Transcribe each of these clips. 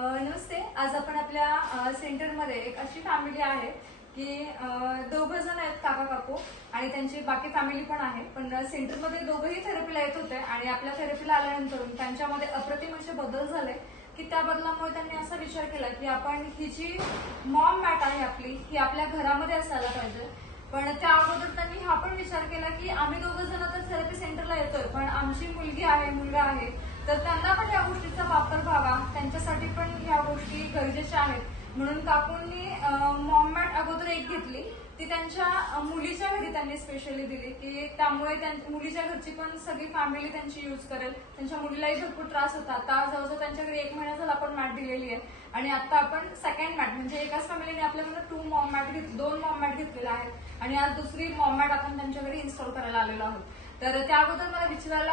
नमस्ते. आज आपण आपल्या सेंटरमध्ये एक अशी फॅमिली आहे की दोघं जण आहेत, काका काकू, आणि त्यांची बाकी फॅमिली पण आहे. पण सेंटरमध्ये दोघंही थेरपीला येत होते आणि आपल्या थेरपीला आल्यानंतर त्यांच्यामध्ये अप्रतिम असे बदल झाले की त्या बदलामुळे त्यांनी असा विचार केला की आपण ही जी मॉम मॅट आहे आपली, ही आपल्या घरामध्ये असायला पाहिजे. पण त्या अगोदर त्यांनी हा पण विचार केला की आम्ही दोघं जण आता थेरपी सेंटरला येतोय, पण आमची मुलगी आहे, मुलगा आहे, तर त्यांना पण या गोष्टीचा वापर व्हावा, त्यांच्यासाठी पण ह्या गोष्टी गरजेच्या आहेत. म्हणून काकूंनी मॉम मॅट अगोदर एक घेतली, ती त्यांच्या मुलीच्या घरी त्यांनी स्पेशली दिली की त्यामुळे मुलीच्या घरची पण सगळी फॅमिली त्यांची यूज करेल. त्यांच्या मुलीलाही भरपूर त्रास होता. आता जवळजवळ त्यांच्या घरी 1 महिना झाला आपण मॅट दिलेली आहे. आणि आता आपण सेकंड मॅट म्हणजे एकाच फॅमिलीने आपल्याकडून 2 मॉम मॅट घेतलेल्या आहेत आणि आज दुसरी मॉम मॅट आपण त्यांच्या घरी इन्स्टॉल करायला आलेलो आहोत. तर त्या अगोदर मला विचारायला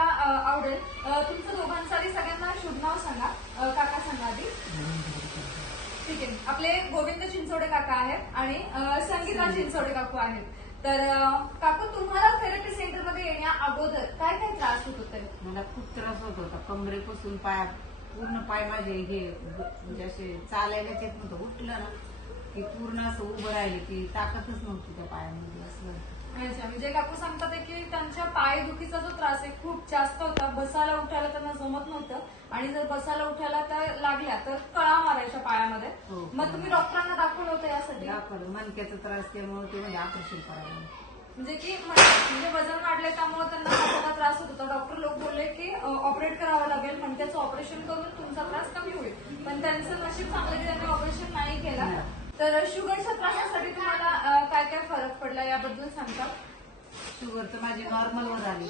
आवडेल, तुमचं दोघांचं आधी सगळ्यांना शुभ नाव सांगा. काका सांगा आधी. ठीक आहे. आपले गोविंद चिंचोडे काका आहेत आणि संगीता चिंचोडे काकू आहेत. तर काकू, तुम्हाला थेरपी सेंटरमध्ये येण्या अगोदर काय काय त्रास होत होते? मला खूप त्रास होत होता, कमरेपासून पूर्ण पाय माझे हे म्हणजे असे चालायलाच येत नव्हतं. उठलं ना की पूर्ण असं उभं राहिले की ताकदच नव्हती त्या पायामध्ये असं. अच्छा, म्हणजे काकू सांगतात की त्यांच्या पायदुखीचा जो त्रास आहे खूप जास्त होता. बसायला उठायला त्यांना जमत नव्हतं आणि जर बसायला उठायला तर लागल्या तर कळा मारायच्या पायामध्ये. मग तुम्ही डॉक्टरांना दाखवलं होतं यासाठी? दाखवलं. मणक्याचा त्रास त्यामुळे ते म्हणजे ऑपरेशन करायला, म्हणजे की म्हणजे वजन वाढले त्यामुळे त्यांना सगळा त्रास होत होता. डॉक्टर लोक बोलले की ऑपरेट करावं लागेल, मणक्याचं ऑपरेशन करून तुमचा त्रास कमी होईल. पण त्यांचं नशीब चांगलं की त्यांनी ऑपरेशन नाही केलं. तर शुगरच्या त्रासासाठी तुम्हाला काय काय फरक पडला याबद्दल सांगता? शुगर तर माझी नॉर्मलवर आली.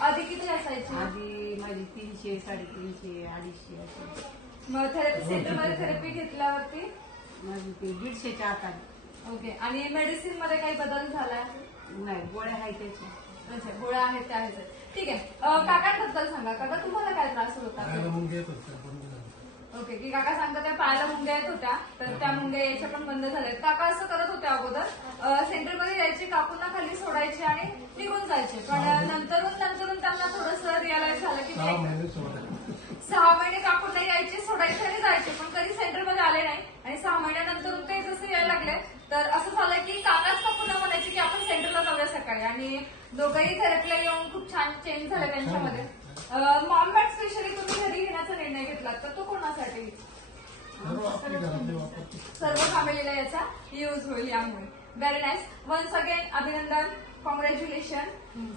आधी किती असायची? आधी माझी 300, 350, 250 अशी. मग थेरपी सेंटरमध्ये थेरपी घेतल्यावरती माझी ते 150च्या आत आली. ओके. आणि मेडिसिन मध्ये काही बदल झाला? नाही, गोळ्या आहेत त्याच्या. अच्छा, गोळ्या आहेत त्या आहेत. ठीक आहे. काकांबद्दल सांगा. काका, तुम्हाला काय त्रास होता? ओके. की काका सांगतात त्या पायाला मुंग्या येत होत्या, तर त्या मुंग्या यायच्या पण बंद झाल्या. काका असं करत होते अगोदर, सेंटरमध्ये यायचे, काकूंना खाली सोडायचे आणि निघून जायचे. पण नंतरून त्यांना थोडंसं रिअलाइज झालं की 6 महिने काकूंना यायचे, सोडायचे आणि जायचे, पण कधी सेंटरमध्ये आले नाही. आणि 6 महिन्यानंतर ते जसं यायला लागले तर असं झालं की काकाच काकूंना म्हणायचे की आपण सेंटरला जाऊया सकाळी. आणि दोघंही थेरपीला येऊन खूप छान चेंज झाले त्यांच्यामध्ये. मॉम मॅट स्पेशली तुम्ही घरी घेण्याचा निर्णय घेतला, तर तो कोणासाठी? सर्व फॅमिलीला याचा यूज होईल यामुळे. Very nice. वन्स अगेन अभिनंदन, कॉंग्रॅच्युलेशन,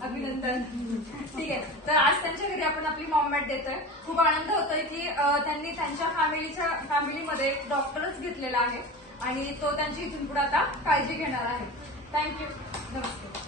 अभिनंदन. ठीक आहे. तर आज त्यांच्या घरी आपण आपली मॉम मॅट देतोय. खूप आनंद होतोय की त्यांनी त्यांच्या फॅमिलीमध्ये डॉक्टरच घेतलेला आहे आणि तो त्यांची इथून पुढे आता काळजी घेणार आहे. थँक्यू. नमस्ते.